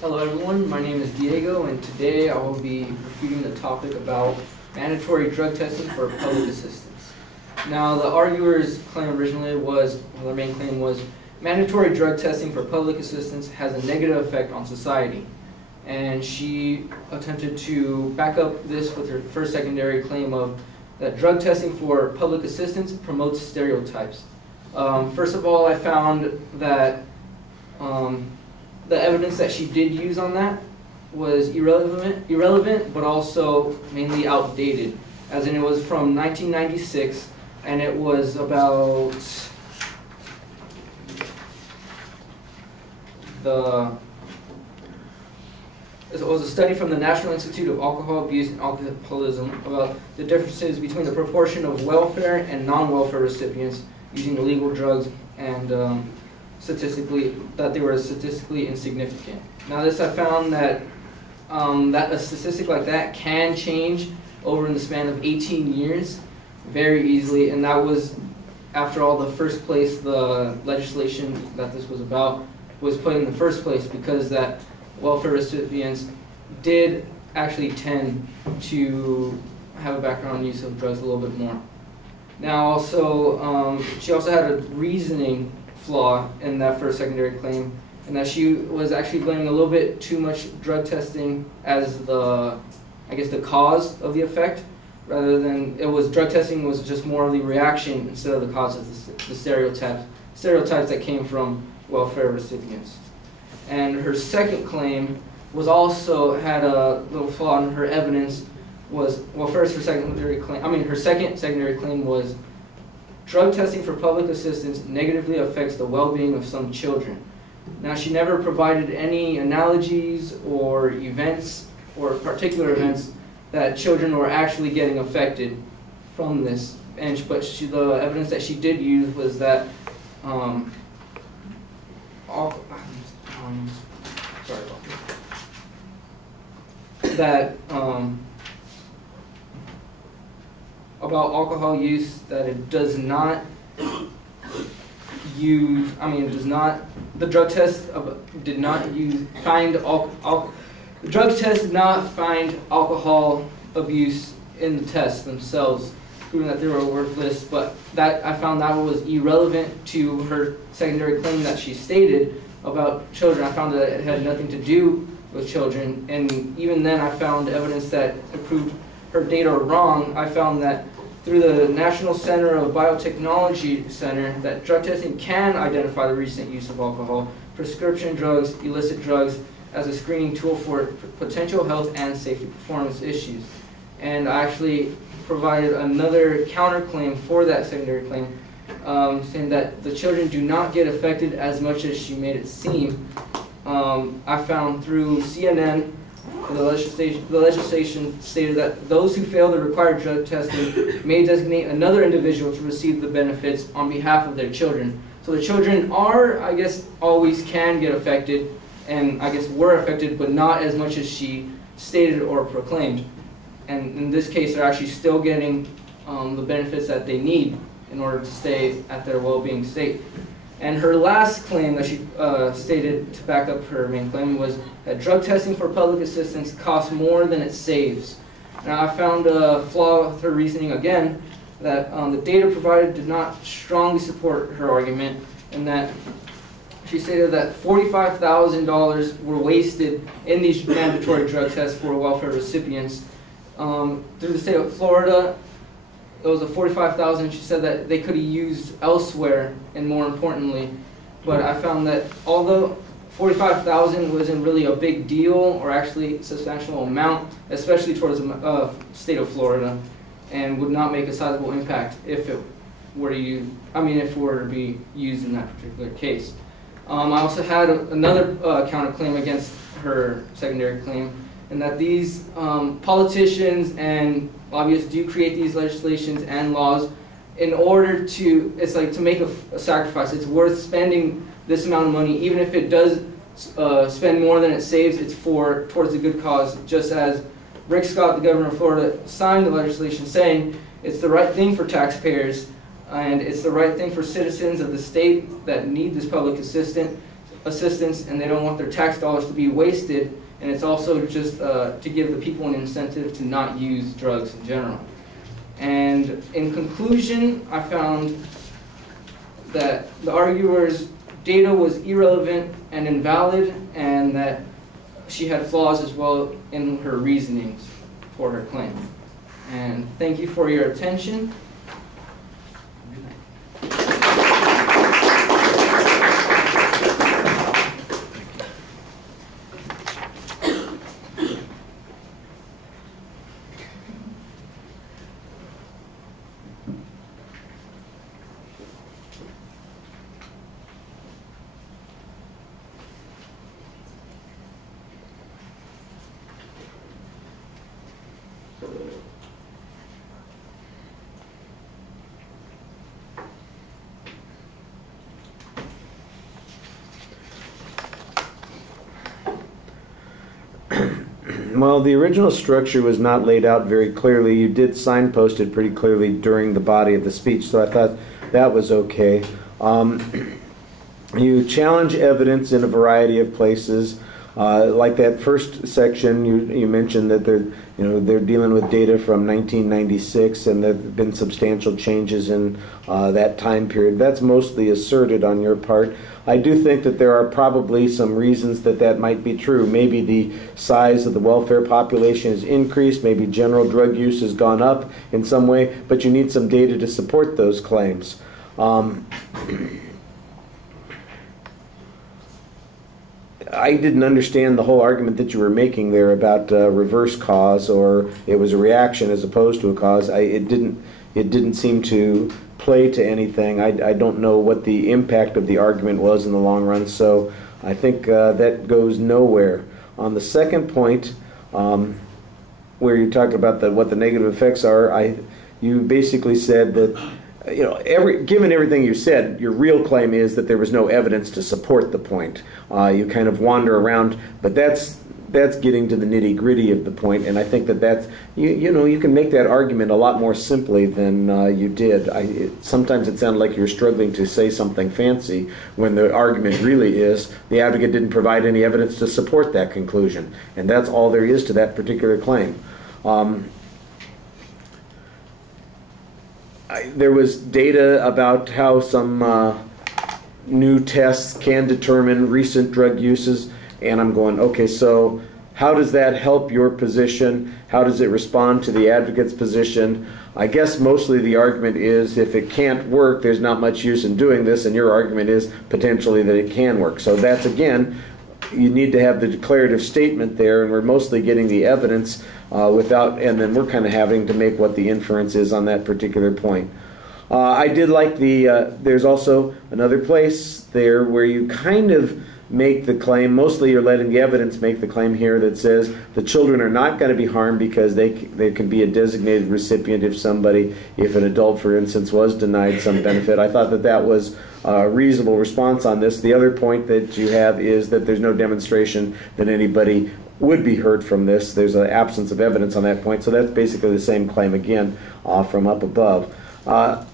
Hello everyone, my name is Diego, and today I will be refuting the topic about mandatory drug testing for public assistance. Now, the arguer's claim originally was, their main claim was, mandatory drug testing for public assistance has a negative effect on society. And she attempted to back up this with her first secondary claim of that drug testing for public assistance promotes stereotypes. First of all, I found that the evidence that she did use on that was irrelevant, but also mainly outdated. As in, it was from 1996, and it was about it was a study from the National Institute of Alcohol Abuse and Alcoholism about the differences between the proportion of welfare and non-welfare recipients using illegal drugs, and that they were statistically insignificant. Now, this I found that that a statistic like that can change over in the span of 18 years very easily, and that was, after all, the first place the legislation that this was about was put in the first place, because that welfare recipients did actually tend to have a background use of drugs a little bit more. Now, also, she also had a reasoning flaw in that first secondary claim, and that she was actually blaming a little bit too much drug testing as the cause of the effect, rather than drug testing was just more of the reaction instead of the cause of the stereotypes that came from welfare recipients. And her second claim was also had a little flaw in her evidence. Her second secondary claim was drug testing for public assistance negatively affects the well-being of some children. Now, she never provided any analogies or events or particular events that children were actually getting affected from this. But the evidence that she did use was that about alcohol use, that it does not use, the drug test did not find alcohol abuse in the tests themselves, proving that they were worthless, but that I found that was irrelevant to her secondary claim that she stated about children. I found that it had nothing to do with children, and even then I found evidence that proved her data wrong. I found that through the National Center of Biotechnology Center, that drug testing can identify the recent use of alcohol, prescription drugs, illicit drugs, as a screening tool for potential health and safety performance issues. And I actually provided another counterclaim for that secondary claim, saying that the children do not get affected as much as she made it seem. I found through CNN, the legislation stated that those who fail the required drug testing may designate another individual to receive the benefits on behalf of their children. So the children are, always can get affected, and were affected, but not as much as she stated or proclaimed. And in this case, they're actually still getting the benefits that they need in order to stay at their well-being state. And her last claim that she stated to back up her main claim was that drug testing for public assistance costs more than it saves. Now, I found a flaw with her reasoning again, that the data provided did not strongly support her argument, and that she stated that $45,000 were wasted in these mandatory drug tests for welfare recipients. Through the state of Florida, it was a $45,000. She said that they could have used elsewhere, and more importantly. But I found that although $45,000 wasn't really a big deal or actually a substantial amount, especially towards the state of Florida, and would not make a sizable impact if it were to be used in that particular case. I also had another counterclaim against her secondary claim, and that these politicians and lobbyists do create these legislations and laws in order to, to make a sacrifice. It's worth spending this amount of money, even if it does spend more than it saves, it's towards a good cause, just as Rick Scott, the governor of Florida, signed the legislation saying it's the right thing for taxpayers, and it's the right thing for citizens of the state that need this public assistance, assistance, and they don't want their tax dollars to be wasted, and it's also just to give the people an incentive to not use drugs in general. And in conclusion, I found that the arguer's data was irrelevant and invalid, and that she had flaws as well in her reasonings for her claim. And thank you for your attention. Well, the original structure was not laid out very clearly. You did signpost it pretty clearly during the body of the speech, so I thought that was okay. You challenge evidence in a variety of places. Like that first section, you mentioned that they're dealing with data from 1996, and there have been substantial changes in that time period. That's mostly asserted on your part. I do think that there are probably some reasons that might be true. Maybe the size of the welfare population has increased, maybe general drug use has gone up in some way, but you need some data to support those claims. I didn't understand the whole argument that you were making there about reverse cause, or it was a reaction as opposed to a cause. It didn't seem to play to anything. I don't know what the impact of the argument was in the long run, so I think that goes nowhere. On the second point, where you talked about what the negative effects are, you basically said that, given everything you said, your real claim is that there was no evidence to support the point. You kind of wander around, but that's getting to the nitty-gritty of the point, and I think that's you can make that argument a lot more simply than you did. Sometimes it sounded like you were struggling to say something fancy when the argument really is the advocate didn't provide any evidence to support that conclusion, and that's all there is to that particular claim. There was data about how some new tests can determine recent drug uses, and I'm going, okay, so how does that help your position? How does it respond to the advocate's position? I guess mostly the argument is if it can't work, there's not much use in doing this, and your argument is potentially that it can work. So that's, again, you need to have the declarative statement there, and we're mostly getting the evidence and then we're kind of having to make what the inference is on that particular point. I did like there's also another place there where you kind of make the claim, mostly you're letting the evidence make the claim here that says the children are not going to be harmed because they can be a designated recipient if an adult, for instance, was denied some benefit. I thought that was a reasonable response on this. The other point that you have is that there's no demonstration that anybody would be hurt from this. There's an absence of evidence on that point, so that's basically the same claim again from up above. I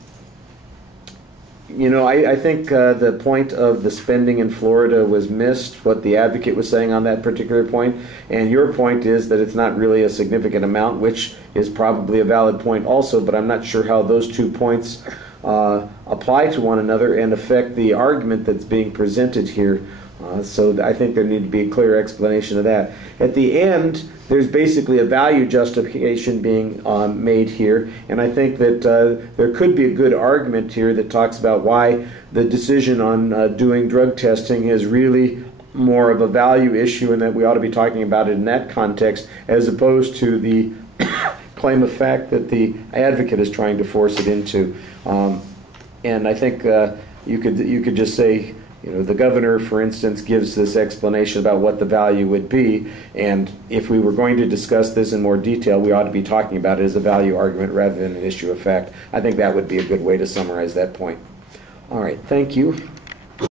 think the point of the spending in Florida was missed, what the advocate was saying on that particular point, and your point is that it's not really a significant amount, which is probably a valid point also, but I'm not sure how those 2 points apply to one another and affect the argument that's being presented here. So I think there needs to be a clear explanation of that. At the end, there's basically a value justification being made here, and I think that there could be a good argument here that talks about why the decision on doing drug testing is really more of a value issue, and that we ought to be talking about it in that context as opposed to the claim of fact that the advocate is trying to force it into. And I think you could just say, the governor, for instance, gives this explanation about what the value would be, and if we were going to discuss this in more detail, we ought to be talking about it as a value argument rather than an issue of fact. I think that would be a good way to summarize that point. All right, thank you.